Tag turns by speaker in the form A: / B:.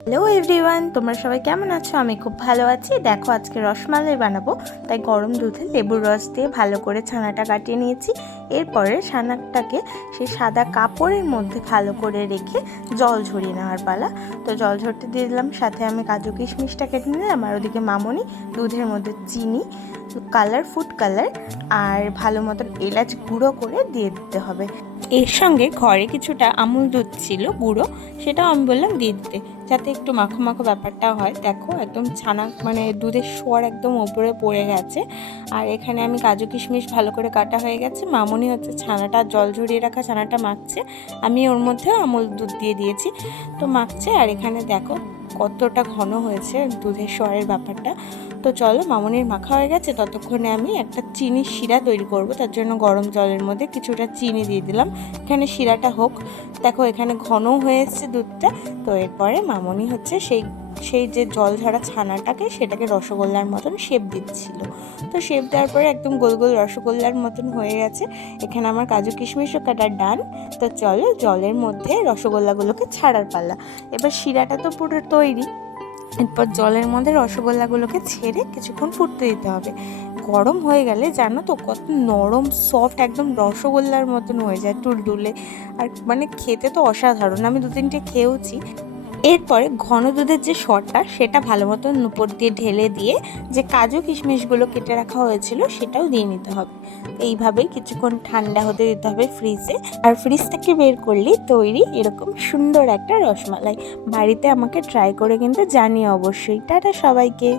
A: Hello everyone তোমরা সবাই কেমন আছো? আমি খুব ভালো আছি। দেখো, আজকে রসমালাই বানাবো। তাই গরম দুধে লেবুর রস দিয়ে ভালো করে ছানাটা কাটিয়ে নিয়েছি। এরপরে ছানাটাকে সেই সাদা কাপড়ের মধ্যে ভালো করে রেখে জল ঝরিয়ে নেওয়ার পালা। তো জল ঝরতে দিয়ে দিলাম। সাথে আমি কাজু কিশমিশটা কেটে নিলাম। আর ওদিকে মামনি দুধের মধ্যে চিনি, কালার, ফুড কালার আর ভালো মতন এলাচ গুঁড়ো করে দিয়ে দিতে হবে। এর সঙ্গে ঘরে কিছুটা আমুল দুধ ছিল, গুঁড়ো। সেটাও আমি বললাম দিয়ে দিতে। যাতে একটু মাখো মাখো ব্যাপারটা হয়। দেখো, একদম ছানা মানে দুধের সোয়ার একদম ওপরে পড়ে গেছে। আর এখানে আমি কাজু কিশমিশ ভালো করে কাটা হয়ে গেছে। মামনি হচ্ছে ছানাটা জল ঝরিয়ে রাখা ছানাটা মাখছে। আমি ওর মধ্যে আমল দুধ দিয়ে দিয়েছি। তো মাখছে। আর এখানে দেখো কতটা ঘন হয়েছে দুধের সোয়ারের ব্যাপারটা। তো চলো মামনির মাখা হয়ে গেছে, ততক্ষণে আমি একটা চিনির শিরা তৈরি করব। তার জন্য গরম জলের মধ্যে কিছুটা চিনি দিয়ে দিলাম। এখানে শিরাটা হোক। দেখো, এখানে ঘন হয়ে এসছে দুধটা। তো এরপরে মামনি হচ্ছে সেই সেই যে জল ঝরা ছানাটাকে, সেটাকে রসগোল্লার মতন শেপ দিচ্ছিল। তো শেপ দেওয়ার পরে একদম গোল গোল রসগোল্লার মতন হয়ে গেছে। এখানে আমার কাজু কিশমিশও কাটা ডান। তো চলো জলের মধ্যে রসগোল্লাগুলোকে ছাড়ার পালা। এবার শিরাটা তো পুরো তৈরি। এরপর জলের মধ্যে রসগোল্লাগুলোকে ছেড়ে কিছুক্ষণ ফুটতে দিতে হবে। গরম হয়ে গেলে জানো তো, কত নরম সফট একদম রসগোল্লার মতন হয়ে যায় টুলটুলে আর মানে খেতে তো অসাধারণ। আমি দু তিনটে খেয়েওছি। এরপরে ঘন দুধের যে সরটা সেটা ভালো মতন উপর দিয়ে ঢেলে দিয়ে যে কাজু কিশমিশগুলো কেটে রাখা হয়েছিল, সেটাও দিয়ে নিতে হবে। এইভাবেই কিছুক্ষণ ঠান্ডা হতে দিতে হবে ফ্রিজে আর ফ্রিজ থেকে বের করলেই তৈরি এরকম সুন্দর একটা রসমালাই। বাড়িতে আমাকে ট্রাই করে কিন্তু জানিয়ে অবশ্যই। টাটা সবাইকে!